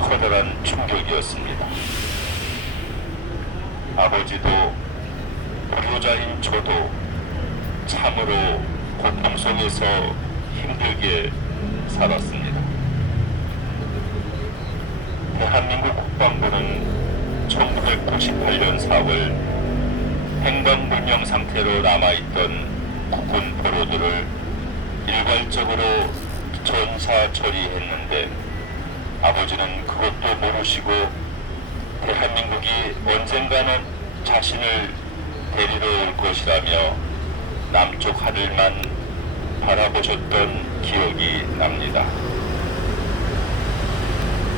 커다란 충격이었습니다. 아버지도 불효자인 저도 참으로 고통 속에서 힘들게 살았습니다. 대한민국 국방부는 1998년 4월 행방불명 상태로 남아있던 국군 포로들을 일괄적으로 전사 처리했는데 아버지는 그것도 모르시고 대한민국이 언젠가는 자신을 데리러 올 것이라며 남쪽 하늘만 바라보셨던 기억이 납니다.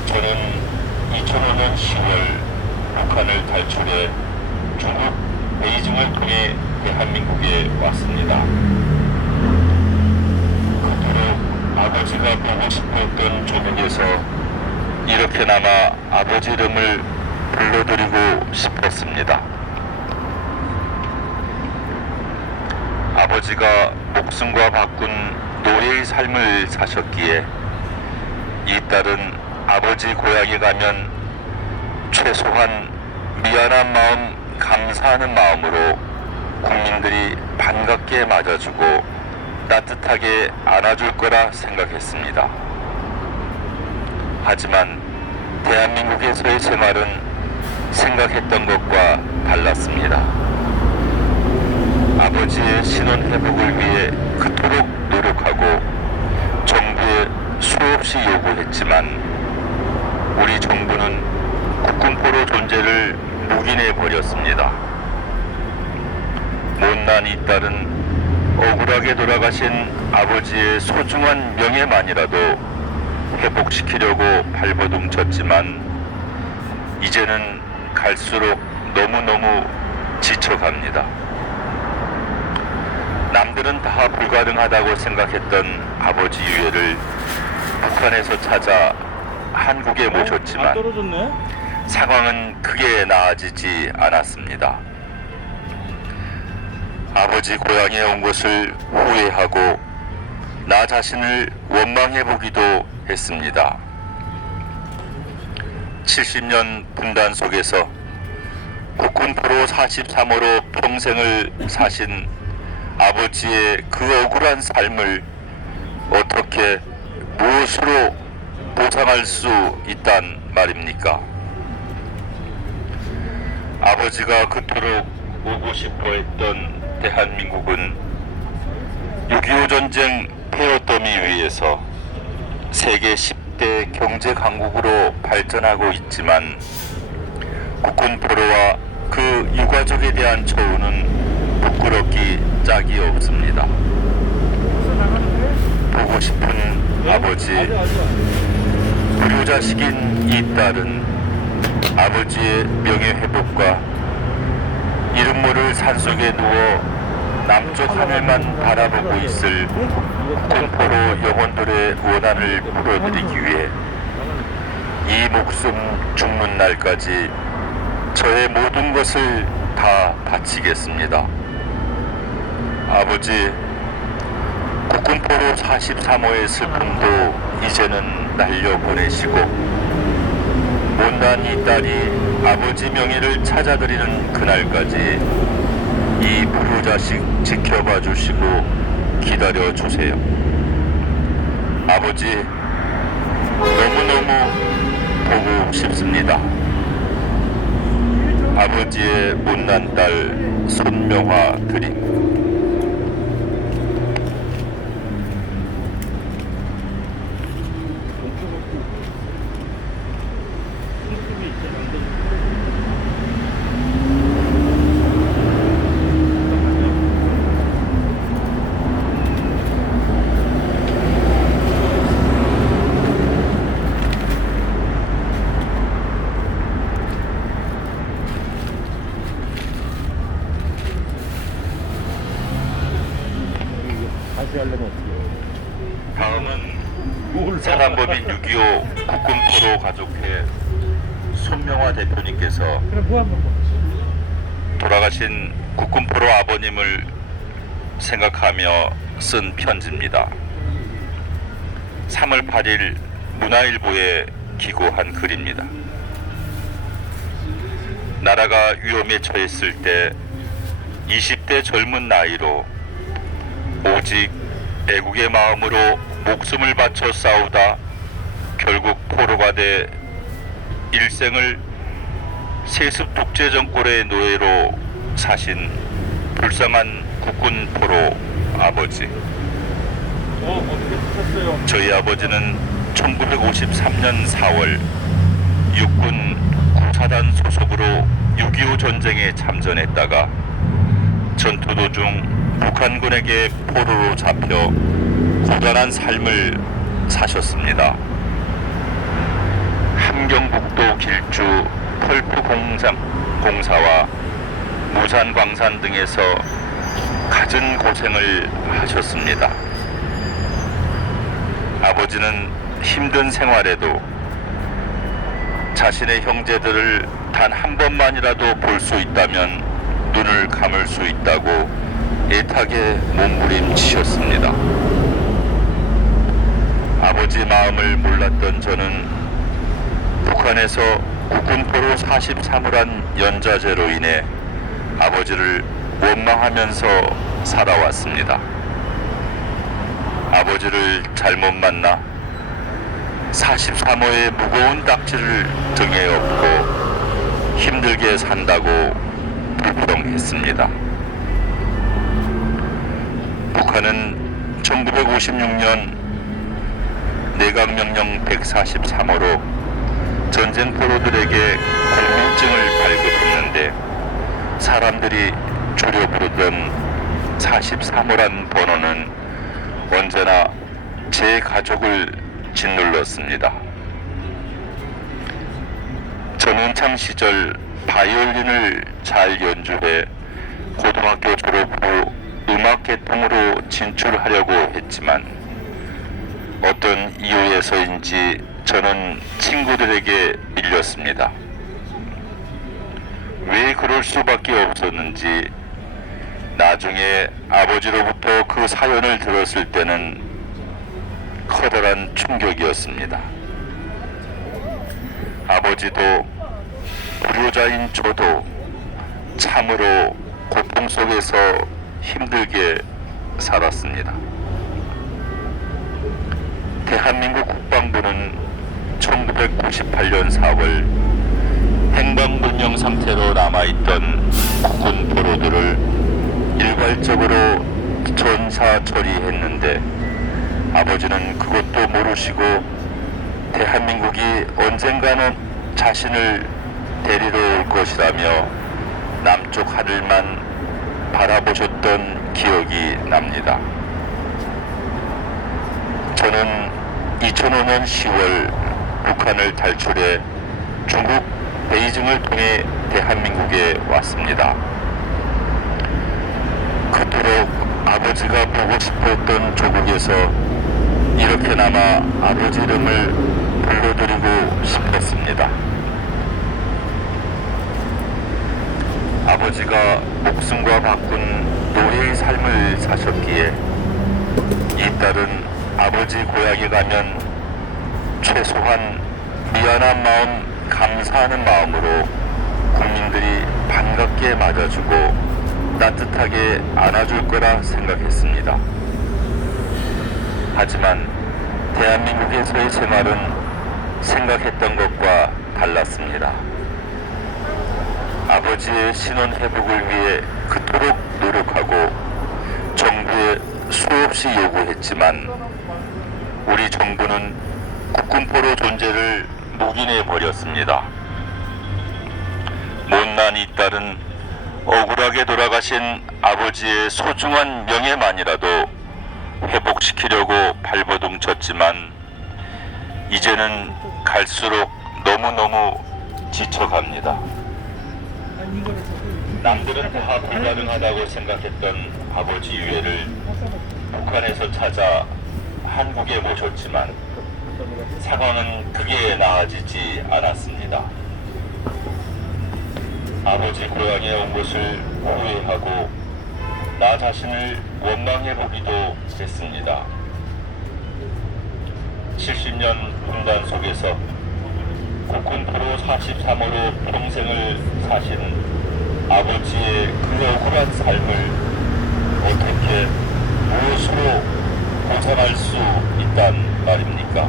저는 2005년 10월 북한을 탈출해 중국 베이징을 통해 대한민국에 왔습니다. 그토록 아버지가 보고 싶었던 조국에서 이렇게나마 아버지 이름을 불러드리고 싶었습니다. 아버지가 목숨과 바꾼 노예의 삶을 사셨기에 이 딸은 아버지 고향에 가면 최소한 미안한 마음, 감사하는 마음으로 국민들이 반갑게 맞아주고 따뜻하게 안아줄 거라 생각했습니다. 하지만 대한민국에서의 생활은 생각했던 것과 달랐습니다. 아버지의 신원 회복을 위해 그토록 노력하고 정부에 수없이 요구했지만 우리 정부는 국군포로 존재를 묵인해 버렸습니다. 못난 이 딸은 억울하게 돌아가신 아버지의 소중한 명예만이라도 회복시키려고 발버둥 쳤지만 이제는 갈수록 너무너무 지쳐갑니다. 남들은 다 불가능하다고 생각했던 아버지 유해를 북한에서 찾아 한국에 모셨지만 상황은 크게 나아지지 않았습니다. 아버지 고향에 온 것을 후회하고 나 자신을 원망해보기도 했습니다. 70년 분단 속에서 국군포로 43호로 평생을 사신 아버지의 그 억울한 삶을 어떻게 무엇으로 보상할 수 있단 말입니까? 아버지가 그토록 오고 싶어 했던 대한민국은 6.25 전쟁 폐허 더미 위에서 세계 10대 경제 강국으로 발전하고 있지만 국군 포로와 그 유가족에 대한 처우는 부끄럽기 짝이 없습니다. 보고 싶은 아버지, 불효자식인 이 딸은 아버지의 명예회복과 이름 모를 산속에 누워 남쪽 하늘만 바라보고 있을 국군포로 영혼들의 원한을 풀어드리기 위해 이 목숨 죽는 날까지 저의 모든 것을 다 바치겠습니다. 아버지, 국군포로 43호의 슬픔도 이제는 날려보내시고 못난 이 딸이 아버지 명예를 찾아드리는 그날까지 이 불효자식 지켜봐 주시고 기다려 주세요. 아버지, 너무너무 보고 싶습니다. 아버지의 못난 딸 손명화 드림. 다음은 사단법인 6.25 국군포로 가족회 손명화 대표님께서 돌아가신 국군포로 아버님을 생각하며 쓴 편지입니다. 3월 8일 문화일보에 기고한 글입니다. 나라가 위험에 처했을 때 20대 젊은 나이로 오직 애국의 마음으로 목숨을 바쳐 싸우다 결국 포로가 돼 일생을 세습 독재 정권의 노예로 사신 불쌍한 국군 포로 아버지. 어떻게 하셨어요? 저희 아버지는 1953년 4월 육군 구사단 소속으로 6.25 전쟁에 참전했다가 전투 도중 북한군에게 포로로 잡혀 고단한 삶을 사셨습니다. 함경북도 길주 펄프 공사와 무산 광산 등에서 갖은 고생을 하셨습니다. 아버지는 힘든 생활에도 자신의 형제들을 단 한 번만이라도 볼 수 있다면 눈을 감을 수 있다고 애타게 몸부림치셨습니다. 아버지 마음을 몰랐던 저는 북한에서 국군포로 43을 연좌제로 인해 아버지를 원망하면서 살아왔습니다. 아버지를 잘못 만나 43호의 무거운 딱지를 등에 업고 힘들게 산다고 불평했습니다. 북한은 1956년 내각명령 143호로 전쟁 포로들에게 공민증을 발급했는데 사람들이 주려 부르던 43호란 번호는 언제나 제 가족을 짓눌렀습니다. 전원창 시절 바이올린을 잘 연주해 고등학교 졸업 후 음악 계통으로 진출하려고 했지만 어떤 이유에서인지 저는 친구들에게 밀렸습니다. 왜 그럴 수밖에 없었는지 나중에 아버지로부터 그 사연을 들었을 때는 커다란 충격이었습니다. 아버지도 불효자인 저도 참으로 고통 속에서 힘들게 살았습니다. 대한민국 국방부는 1998년 4월 행방불명 상태로 남아있던 국군 포로들을 일괄적으로 전사 처리했는데 아버지는 그것도 모르시고 대한민국이 언젠가는 자신을 데리러 올 것이라며 남쪽 하늘만 바라보셨던 기억이 납니다. 저는 2005년 10월 북한을 탈출해 중국 베이징을 통해 대한민국에 왔습니다. 그토록 아버지가 보고 싶었던 조국에서 이렇게나마 아버지 이름을 불러드리고 싶었습니다. 아버지가 목숨과 바꾼 노예의 삶을 사셨기에 이 딸은 아버지 고향에 가면 최소한 미안한 마음, 감사하는 마음으로 국민들이 반갑게 맞아주고 따뜻하게 안아줄 거라 생각했습니다. 하지만 대한민국에서의 생활은 생각했던 것과 달랐습니다. 아버지의 신원 회복을 위해 그토록 노력하고 정부에 수없이 요구했지만 우리 정부는 국군포로 존재를 묵인해 버렸습니다. 못난 이 딸은 억울하게 돌아가신 아버지의 소중한 명예만이라도 회복시키려고 발버둥 쳤지만 이제는 갈수록 너무너무 지쳐갑니다. 남들은 다 불가능하다고 생각했던 아버지 유해를 북한에서 찾아 한국에 모셨지만 상황은 크게 나아지지 않았습니다. 아버지 고향에 온 것을 후회하고 나 자신을 원망해보기도 했습니다. 70년 분단 속에서 국군 프로 43호로 평생을 사신 아버지의 그 억울한 삶을 어떻게 무엇으로 보상할 수 있단 말입니까?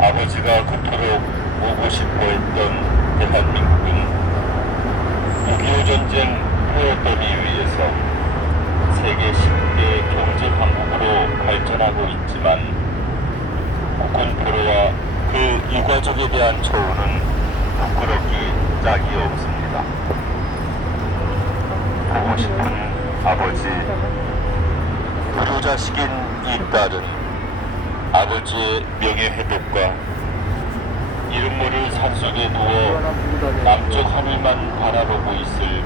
아버지가 그토록 오고 싶어 했던 대한민국은 6.25 전쟁 포로더미 위에서 세계 10대 경제 강국으로 발전하고 있지만 국군 포로와 그 유가족에 대한 처우는 부끄럽기 짝이 없습니다. 보고 싶은 아버지, 불효자식인 이 딸은 아버지의 명예회복과 이름 모를 산속에 누워 남쪽 하늘만 바라보고 있을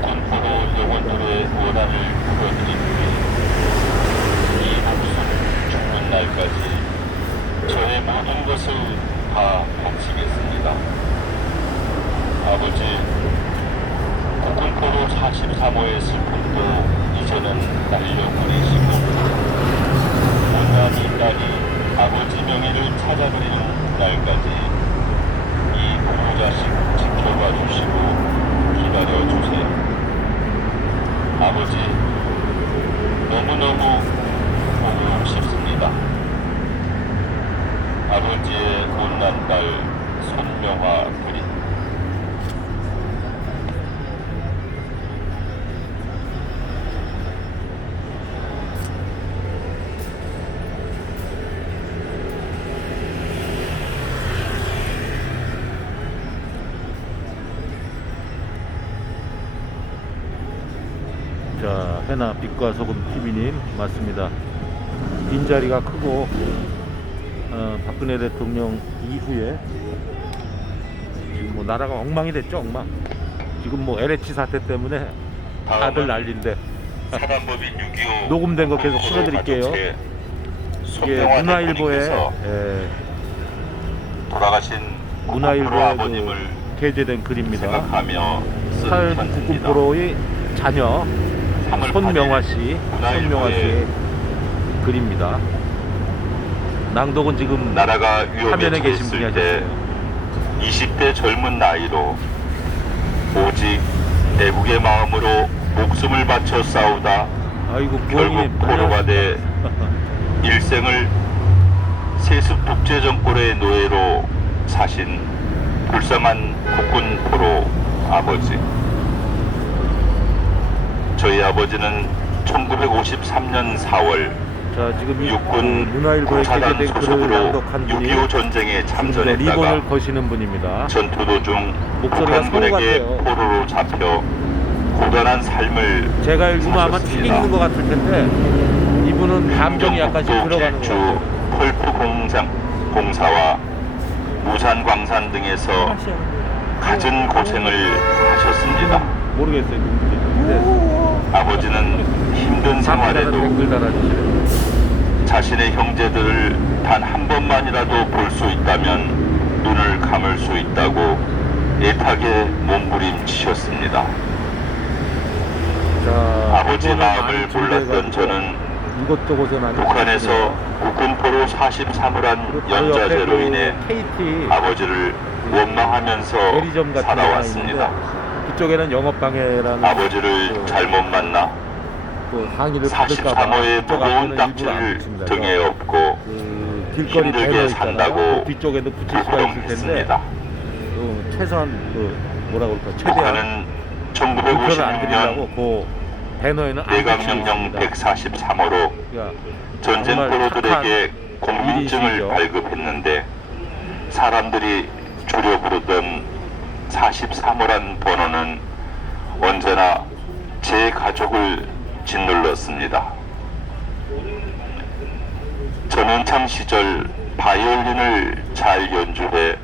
군포로 영혼들의 원한을 풀어드린 뒤 이 목숨 죽는 날까지 저의 모든 것을 다 바치겠습니다. 아버지, 국군포로 43호의 슬픔도 이제는 날려버리시고 못난 이 딸이 아버지 명예를 찾아버리는 날까지 이 부모자식 지켜봐 주시고 기다려 주세요. 아버지, 너무너무 보고 싶습니다. 아버지의 못난 딸 손명화 그림. 자, 해나 빛과 소금 TV님 맞습니다. 빈자리가 크고 박근혜 대통령 이후에 지금 뭐 나라가 엉망이 됐죠. 엉망. 지금 뭐 LH 사태 때문에 다들 난리인데 사단법인 6.25 녹음된 거 계속 풀어드릴게요. 이게 문화일보에 돌아가신 문화일보에 아버님을 게재된 글입니다. 생각하며 쓴 살 편지입니다. 국군포로의 자녀 3월 손명화 8일 씨, 문화일보에 손명화 씨의 글입니다. 낭독은 지금 나라가 위험에 화면에 계신 분이 처했을 때 하셨어요. 20대 젊은 나이로 오직 애국의 마음으로 목숨을 바쳐 싸우다 아이고 결국 포로가 돼 일생을 세습 독재 정권의 노예로 사신 불쌍한 국군 포로 아버지. 저희 아버지는 1953년 4월 자, 지금 이 육군 문화일보에 공사단 게재된 글을 소속으로 낭독한 분이 6.25 전쟁에 지금 참전했다가 리본을 거시는 분입니다. 전투 도중 목소리가 북한군에게 성우 같아요. 포로로 잡혀 고단한 삶을 제가 읽으면 아마 책 사셨습니다. 읽는 것 같을 텐데 이분은 감정이 약간씩 경북도 들어가는 것 길주 같아요. 펄프 공사와 무산 광산 등에서 갖은 고생을 하셨습니다. 모르겠어요. 근데 아버지는 힘든 생활에도 댓글 달아주시래요. 자신의 형제들을 단 한 번만이라도 볼 수 있다면 눈을 감을 수 있다고 애타게 몸부림치셨습니다. 자, 아버지의 이거는 마음을 많이 몰랐던 준비해가지고 저는 이것저것은 아니고 북한에서 국군포로 43을 연좌제로 인해 KT 아버지를 원망하면서 대리점 같은 데가 살아왔습니다. 있는데 그쪽에는 영업방해라는 아버지를 잘못 만나 또 항의를 받을까봐 43호의 그쪽 무거운 앞에는 일부러 안 딱지를 붙입니다. 등에 업고 그 길거리 힘들게 배너 있잖아요. 산다고 그 뒤쪽에도 붙일 수가 있을 텐데 부끄러움했습니다. 최소한 뭐라 그럴까 최대한 북한은 불편을 안 1956년 드리려고 그 배너에는 안 내각명령 붙입니다. 143호로 그러니까 전쟁 정말 포로들에게 착한 공민증을 일이시죠. 발급했는데 사람들이 주려 부르던 43호란 번호는 언제나 제 가족을 짓눌렀습니다. 전원창 시절 바이올린을 잘 연주해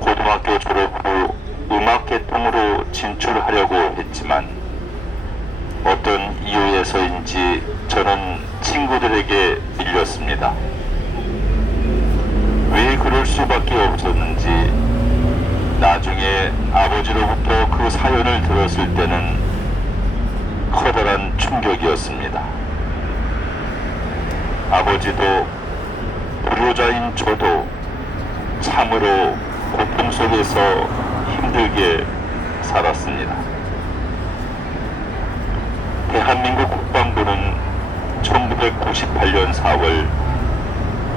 고등학교 졸업 후 음악 계통으로 진출하려고 했지만 어떤 이유에서인지 저는 친구들에게 밀렸습니다. 왜 그럴 수밖에 없었는지 나중에 아버지로부터 그 사연을 들었을 때는 커다란 충격이었습니다. 아버지도 불효자인 저도 참으로 고통 속에서 힘들게 살았습니다. 대한민국 국방부는 1998년 4월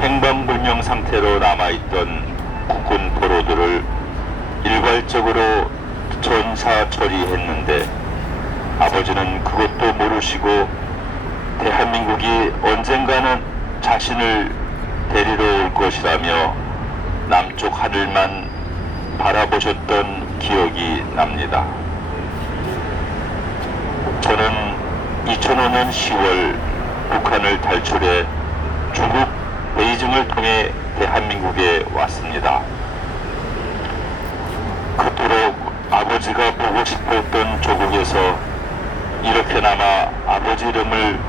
행방불명 상태로 남아있던 국군 포로들을 일괄적으로 전사 처리했는데 아버지는 그것도 모르시고 대한민국이 언젠가는 자신을 데리러 올 것이라며 남쪽 하늘만 바라보셨던 기억이 납니다. 저는 2005년 10월 북한을 탈출해 중국 베이징을 통해 대한민국에 왔습니다. 그토록 아버지가 보고 싶었던 조국에서 이렇게나마 아버지 이름을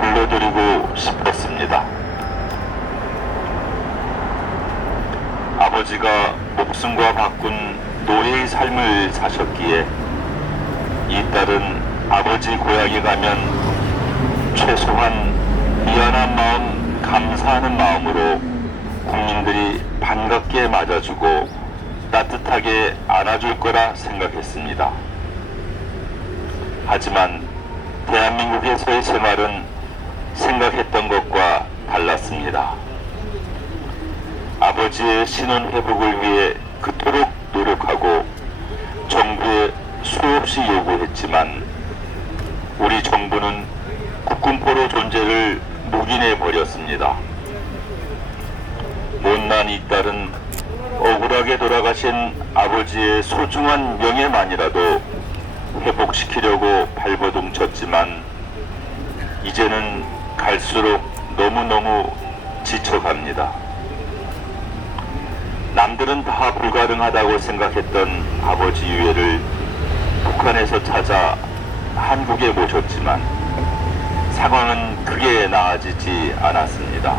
불러드리고 싶었습니다. 아버지가 목숨과 바꾼 노예의 삶을 사셨기에 이 딸은 아버지 고향에 가면 최소한 미안한 마음, 감사하는 마음으로 국민들이 반갑게 맞아주고 따뜻하게 안아줄 거라 생각했습니다. 하지만 대한민국에서의 생활은 생각했던 것과 달랐습니다. 아버지의 신원 회복을 위해 그토록 노력하고 정부에 수없이 요구했지만 우리 정부는 국군포로 존재를 묵인해 버렸습니다. 못난 이 딸은 억울하게 돌아가신 아버지의 소중한 명예만이라도 회복시키려고 발버둥 쳤지만 이제는 갈수록 너무너무 지쳐갑니다. 남들은 다 불가능하다고 생각했던 아버지 유해를 북한에서 찾아 한국에 모셨지만 상황은 크게 나아지지 않았습니다.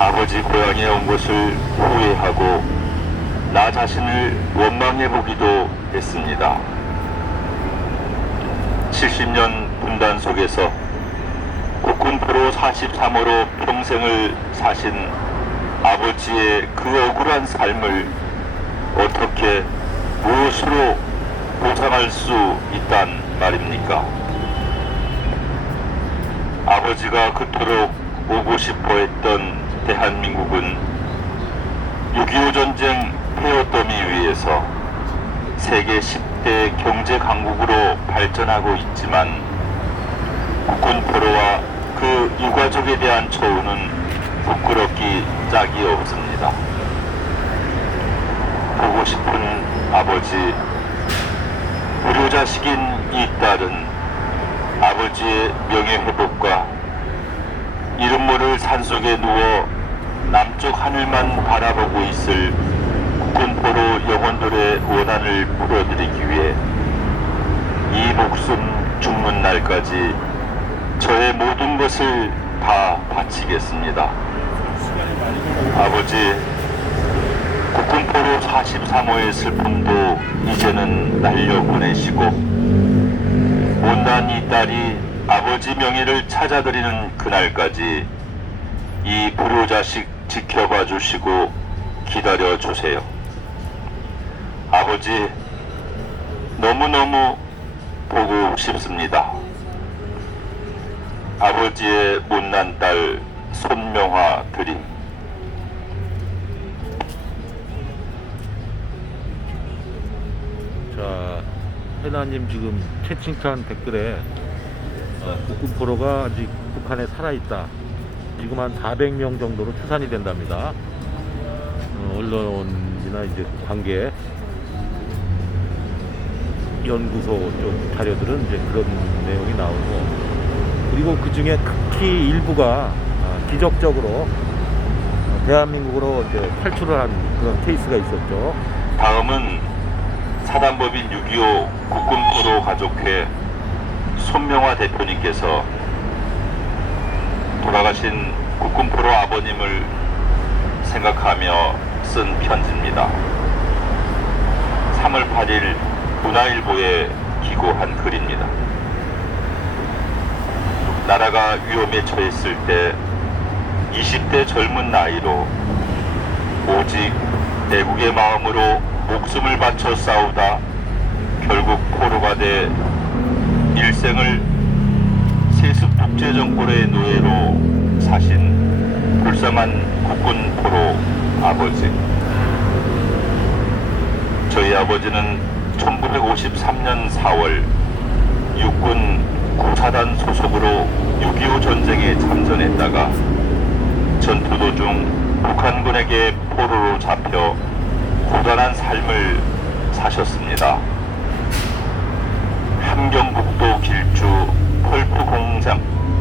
아버지 고향에 온 것을 후회하고 나 자신을 원망해 보기도 했습니다. 70년 분단 속에서 국군포로 43호로 평생을 사신 아버지의 그 억울한 삶을 어떻게 무엇으로 보상할 수 있단 말입니까? 아버지가 그토록 오고 싶어 했던 대한민국은 6.25 전쟁 폐허더미 위에서 세계 10대 경제 강국으로 발전하고 있지만 국군포로와 그 유가족에 대한 처우는 부끄럽기 짝이 없습니다. 보고 싶은 아버지, 불효자식인 이 딸은 아버지의 명예회복과 이름 모를 산속에 누워 남쪽 하늘만 바라보고 있을 국군포로 영혼들의 원한을 풀어드리기 위해 이 목숨 죽는 날까지 저의 모든 것을 다 바치겠습니다. 아버지, 국군포로 43호의 슬픔도 이제는 날려보내시고 못난 이 딸이 아버지 명예를 찾아드리는 그날까지 이 불효자식 지켜봐 주시고 기다려 주세요. 아버지, 너무너무 보고 싶습니다. 아버지의 못난 딸 손명화 드림. 자, 해나님 지금 채팅창 댓글에 국군포로가 아직 북한에 살아있다. 지금 한 400명 정도로 추산이 된답니다. 언론이나 이제 관계 연구소 쪽 자료들은 이제 그런 내용이 나오고, 그리고 그 중에 극히 일부가 기적적으로 대한민국으로 이제 탈출을 한 그런 케이스가 있었죠. 다음은 사단법인 6.25 국군포로 가족회 손명화 대표님께서 돌아가신 국군포로 아버님을 생각하며 쓴 편지입니다. 3월 8일 문화일보에 기고한 글입니다. 나라가 위험에 처했을 때 20대 젊은 나이로 오직 애국의 마음으로 목숨을 바쳐 싸우다 결국 포로가 돼 일생을 세습 독재정권의 노예로 사신 불쌍한 국군 포로 아버지. 저희 아버지는 1953년 4월 육군 구사단 소속으로 6.25 전쟁에 참전했다가 전투 도중 북한군에게 포로로 잡혀 고단한 삶을 사셨습니다. 함경북도 길주 펄프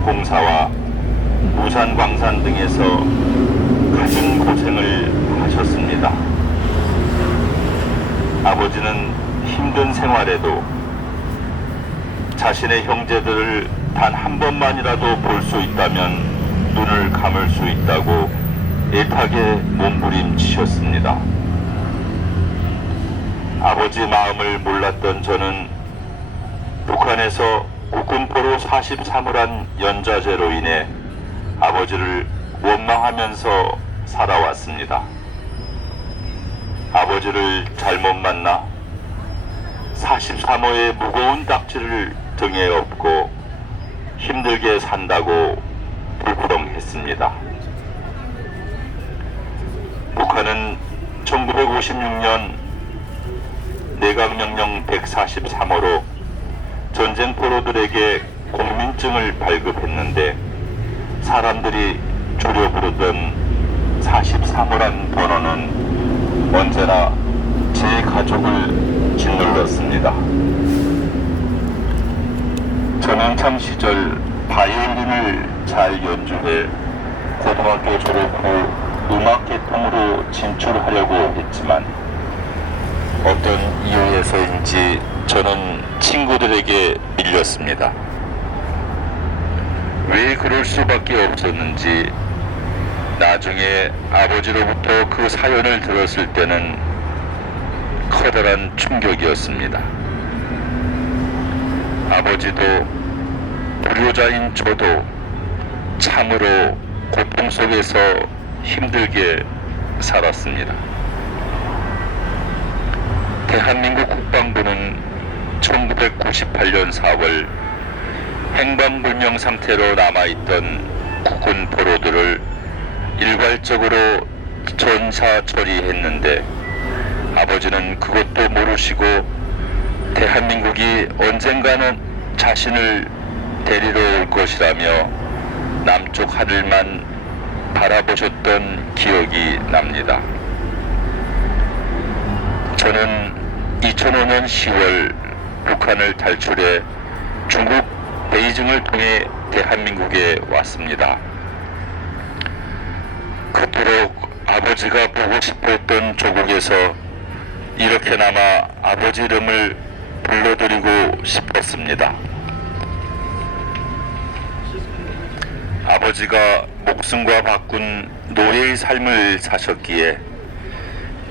공사와 부산 광산 등에서 갖은 고생을 하셨습니다. 아버지는 힘든 생활에도 자신의 형제들을 단 한 번만이라도 볼 수 있다면 눈을 감을 수 있다고 애타게 몸부림치셨습니다. 아버지 마음을 몰랐던 저는 북한에서 국군포로 43을 연좌제로 인해 아버지를 원망하면서 살아왔습니다. 아버지를 잘못 만나 43호의 무거운 딱지를 등에 업고 힘들게 산다고 불평했습니다. 북한은 1956년 내각명령 143호로 전쟁 포로들에게 공민증을 발급했는데 사람들이 주려 부르던 43호란 번호는 언제나 제 가족을 짓눌렀습니다. 전원창 시절 바이올린을 잘 연주해 고등학교 졸업 후 음악계통으로 진출하려고 했지만 어떤 이유에서인지 저는 친구들에게 밀렸습니다. 왜 그럴 수밖에 없었는지 나중에 아버지로부터 그 사연을 들었을 때는 커다란 충격이었습니다. 아버지도 불효자인 저도 참으로 고통 속에서 힘들게 살았습니다. 대한민국 국방부는 1998년 4월 행방불명 상태로 남아있던 국군 포로들을 일괄적으로 전사 처리했는데 아버지는 그것도 모르시고 대한민국이 언젠가는 자신을 데리러 올 것이라며 남쪽 하늘만 바라보셨던 기억이 납니다. 저는 2005년 10월 북한을 탈출해 중국 베이징을 통해 대한민국에 왔습니다. 그토록 아버지가 보고 싶었던 조국에서 이렇게나마 아버지 이름을 불러드리고 싶었습니다. 아버지가 목숨과 바꾼 노예의 삶을 사셨기에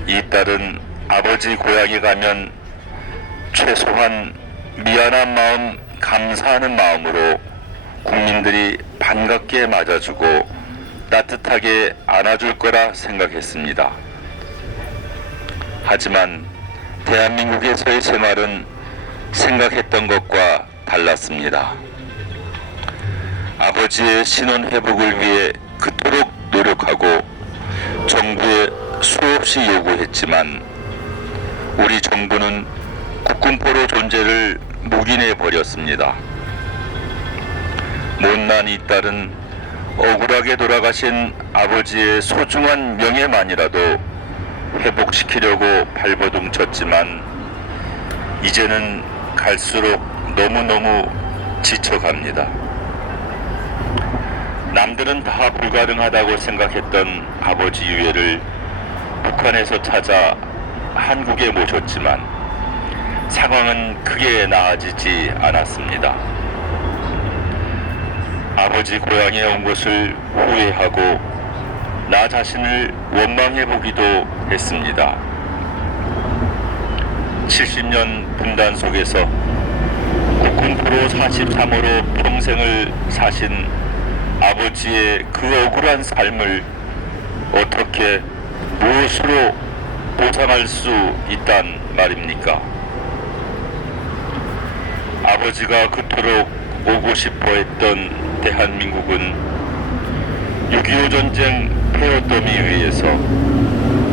이 딸은 아버지 고향에 가면 최소한 미안한 마음, 감사하는 마음으로 국민들이 반갑게 맞아주고 따뜻하게 안아줄 거라 생각했습니다. 하지만 대한민국에서의 생활은 생각했던 것과 달랐습니다. 아버지의 신원 회복을 위해 그토록 노력하고 정부에 수없이 요구했지만 우리 정부는 국군포로 존재를 묵인해 버렸습니다. 못난 이 딸은 억울하게 돌아가신 아버지의 소중한 명예만이라도 회복시키려고 발버둥 쳤지만 이제는 갈수록 너무너무 지쳐갑니다. 남들은 다 불가능하다고 생각했던 아버지 유해를 북한에서 찾아 한국에 모셨지만 상황은 크게 나아지지 않았습니다. 아버지 고향에 온 것을 후회하고 나 자신을 원망해보기도 했습니다. 70년 분단 속에서 국군포로 43호로 평생을 사신 아버지의 그 억울한 삶을 어떻게 무엇으로 보상할 수 있단 말입니까? 아버지가 그토록 오고 싶어 했던 대한민국은 6.25 전쟁 폐허더미 위에서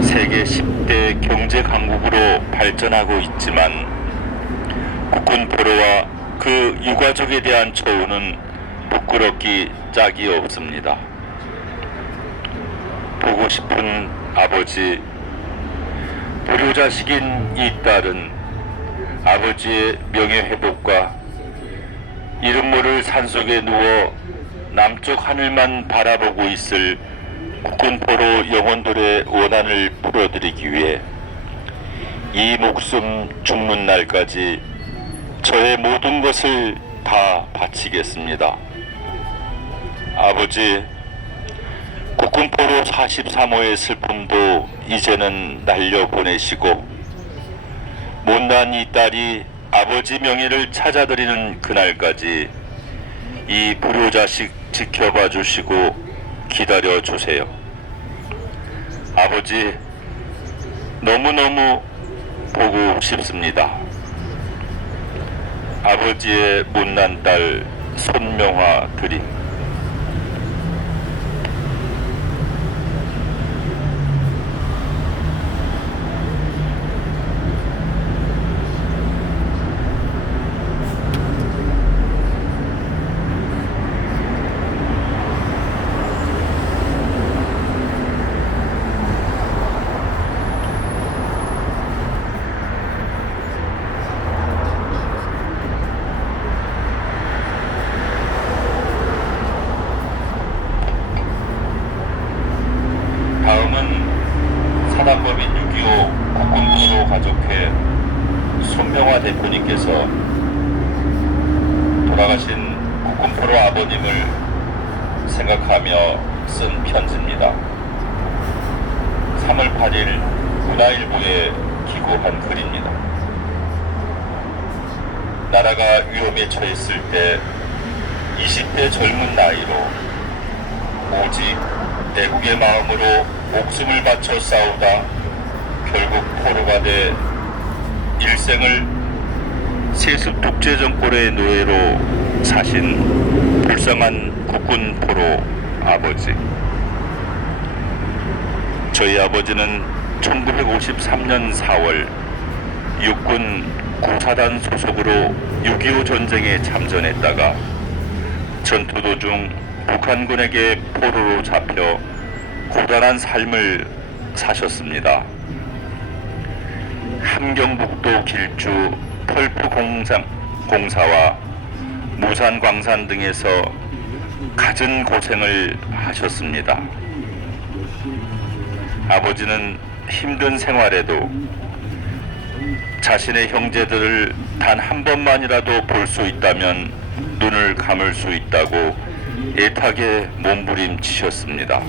세계 10대 경제 강국으로 발전하고 있지만 국군 포로와 그 유가족에 대한 처우는 부끄럽기 짝이 없습니다. 보고 싶은 아버지, 불효자식인 이 딸은 아버지의 명예회복과 이름 모를 산속에 누워 남쪽 하늘만 바라보고 있을 국군포로 영혼들의 원한을 풀어드리기 위해 이 목숨 죽는 날까지 저의 모든 것을 다 바치겠습니다. 아버지, 국군포로 43호의 슬픔도 이제는 날려보내시고 못난 이 딸이 아버지 명예를 찾아드리는 그날까지 이 불효자식 지켜봐 주시고 기다려 주세요. 아버지, 너무너무 보고 싶습니다. 아버지의 못난 딸 손명화 드림. 다음은 사단법인 6.25 국군포로 가족회 손명화 대표님께서 돌아가신 국군포로 아버님을 생각하며 쓴 편지입니다. 3월 8일 문화일보에 기고한 글입니다. 나라가 위험에 처했을 때 20대 젊은 나이로 오직 애국의 마음으로 목숨을 바쳐 싸우다 결국 포로가 돼 일생을 세습 독재 정권의 노예로 사신 불쌍한 국군 포로 아버지. 저희 아버지는 1953년 4월 육군 구사단 소속으로 6.25 전쟁에 참전했다가 전투 도중 북한군에게 포로로 잡혀 고단한 삶을 사셨습니다. 함경북도 길주 펄프 공사와 무산 광산 등에서 갖은 고생을 하셨습니다. 아버지는 힘든 생활에도 자신의 형제들을 단 한 번만이라도 볼 수 있다면 눈을 감을 수 있다고 애타게 몸부림치셨습니다.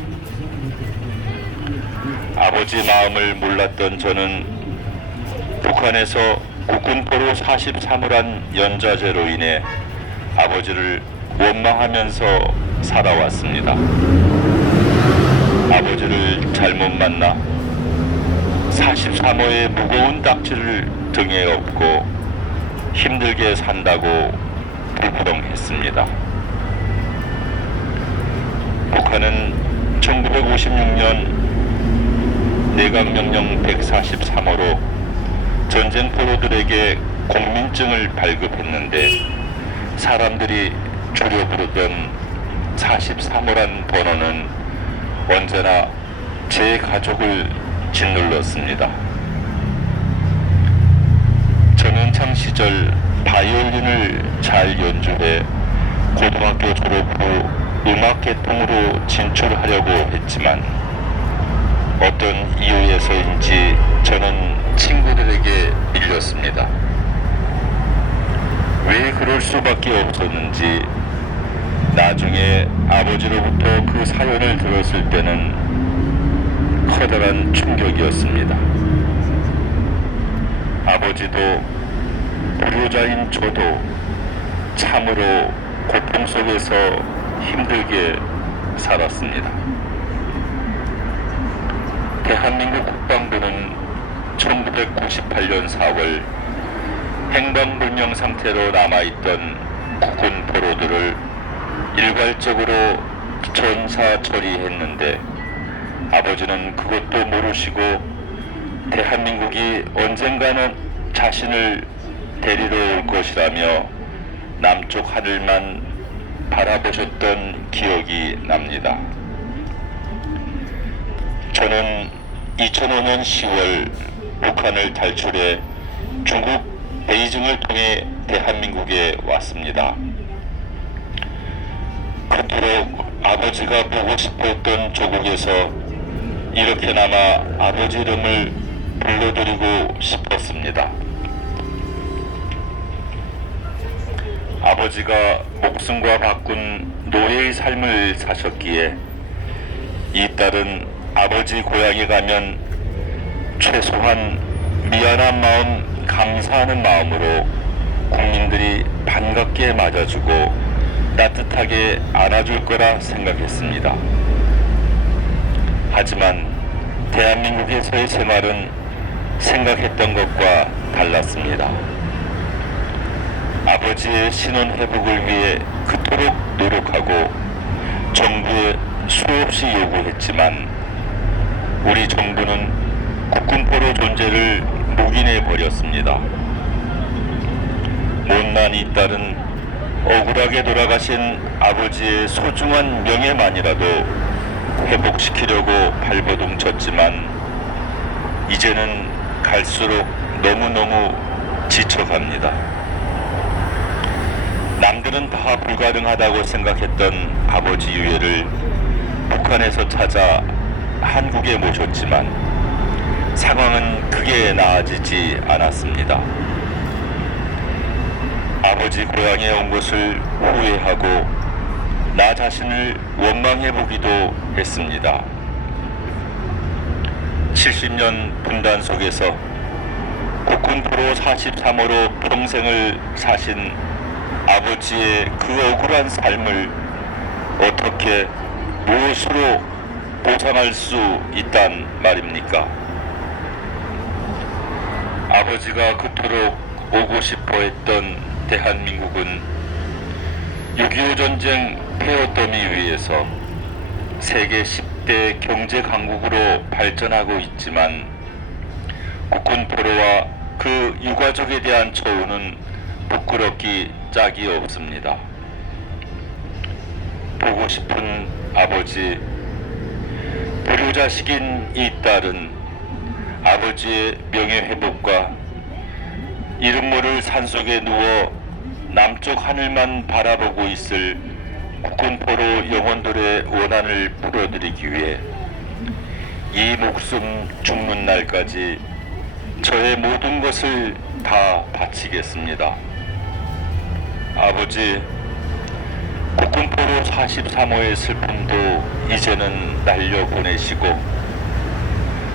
아버지 마음을 몰랐던 저는 북한에서 국군포로 43호란 연좌제로 인해 아버지를 원망하면서 살아왔습니다. 아버지를 잘못 만나 43호의 무거운 딱지를 등에 업고 힘들게 산다고 불평했습니다. 북한은 1956년 내각명령 143호로 전쟁 포로들에게 공민증을 발급했는데 사람들이 주려 부르던 43호란 번호는 언제나 제 가족을 짓눌렀습니다. 전원창 시절 바이올린을 잘 연주해 고등학교 졸업 후 음악계통으로 진출하려고 했지만 어떤 이유에서인지 저는 친구들에게 밀렸습니다. 왜 그럴 수밖에 없었는지 나중에 아버지로부터 그 사연을 들었을 때는 커다란 충격이었습니다. 아버지도 불효자인 저도 참으로 고통 속에서 힘들게 살았습니다. 대한민국 국방부는 1998년 4월 행방불명 상태로 남아있던 국군 포로들을 일괄적으로 전사 처리했는데 아버지는 그것도 모르시고 대한민국이 언젠가는 자신을 데리러 올 것이라며 남쪽 하늘만 바라보셨던 기억이 납니다. 저는 2005년 10월 북한을 탈출해 중국 베이징을 통해 대한민국에 왔습니다. 그토록 아버지가 보고 싶었던 조국에서 이렇게나마 아버지 이름을 불러드리고 싶었습니다. 아버지가 목숨과 바꾼 노예의 삶을 사셨기에 이 딸은 아버지 고향에 가면 최소한 미안한 마음, 감사하는 마음으로 국민들이 반갑게 맞아주고 따뜻하게 안아줄 거라 생각했습니다. 하지만 대한민국에서의 생활은 생각했던 것과 달랐습니다. 아버지의 신원 회복을 위해 그토록 노력하고 정부에 수없이 요구했지만 우리 정부는 국군포로 존재를 묵인해 버렸습니다. 못난 이 딸은 억울하게 돌아가신 아버지의 소중한 명예만이라도 회복시키려고 발버둥 쳤지만 이제는 갈수록 너무너무 지쳐갑니다. 남들은 다 불가능하다고 생각했던 아버지 유해를 북한에서 찾아 한국에 모셨지만 상황은 크게 나아지지 않았습니다. 아버지 고향에 온 것을 후회하고 나 자신을 원망해 보기도 했습니다. 70년 분단 속에서 국군포로 43호로 평생을 사신 아버지의 그 억울한 삶을 어떻게 무엇으로 보상할 수 있단 말입니까? 아버지가 그토록 오고 싶어 했던 대한민국은 6.25 전쟁 폐허더미 위에서 세계 10대 경제 강국으로 발전하고 있지만 국군 포로와 그 유가족에 대한 처우는 부끄럽기 짝이 없습니다. 보고 싶은 아버지, 불효자식인 이 딸은 아버지의 명예회복과 이름 모를 산속에 누워 남쪽 하늘만 바라보고 있을 국군포로 영혼들의 원한을 풀어드리기 위해 이 목숨 죽는 날까지 저의 모든 것을 다 바치겠습니다. 아버지, 국군포로 43호의 슬픔도 이제는 날려보내시고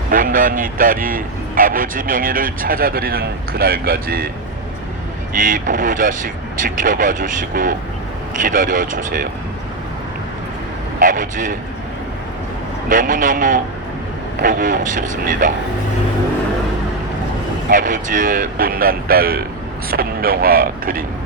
못난 이 딸이 아버지 명예를 찾아드리는 그날까지 이 불효자식 지켜봐 주시고 기다려 주세요. 아버지, 너무너무 보고 싶습니다. 아버지의 못난 딸 손명화 드림.